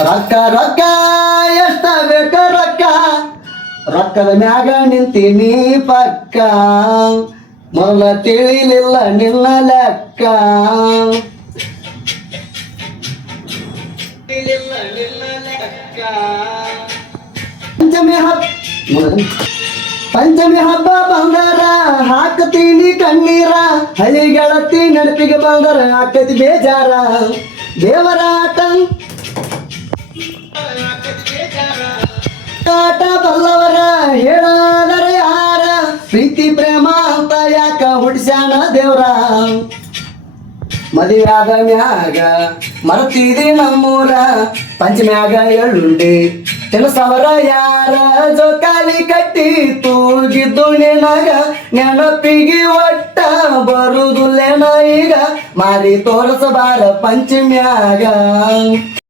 ರೊಕ್ಕ ರೊಕ್ಕ ಎಷ್ಟ ಬೇಕ ರೊಕ್ಕ ರೊಕ್ಕದ ಮ್ಯಾಗ ನಿಂತೀನಿ ಪಕ್ಕ ಮೊದಲ ತಿಳಿಲಿಲ್ಲ ನಿನ್ನ ಲೆಕ್ಕ ಪಂಚಮಿ ಹಬ್ಬ ಬಂದರ ಹಾಕ್ತೀನಿ ಕಣ್ಣೀರ ಹಳಿ ಗೆಳತಿ ನೆನಪಿಗೆ ಬಂದರ ಹಾಕತಿ ಬೇಜಾರ ದೇವರ ಆಟ ಆಟ ಬಲ್ಲವರ ಹೇಳಾದರೆ ಯಾರ ಪ್ರೀತಿ ಪ್ರೇಮ ಅಂತ ಯಾಕ ಹುಡ್ಸ್ಯಾಣ ದೇವ್ರ ಮದುವೆಯಾದ ಮ್ಯಾಗ ಮರತಿದಿ ನಮ್ಮೂರ ಪಂಚಮ್ಯಾಗ ಎಳ್ಳುಂಡಿ ತಿನ್ನಸವರ ಯಾರ ಜೋಕಾಲಿ ಕಟ್ಟಿ ತೂಗಿದ್ದು ನಿನಗ ನೆನಪಿಗೆ ಒಟ್ಟ ಬರುದುಲ್ಲೇನ ಈಗ ಮಾರಿ ತೋರಿಸಬಾರ ಪಂಚಮ್ಯಾಗ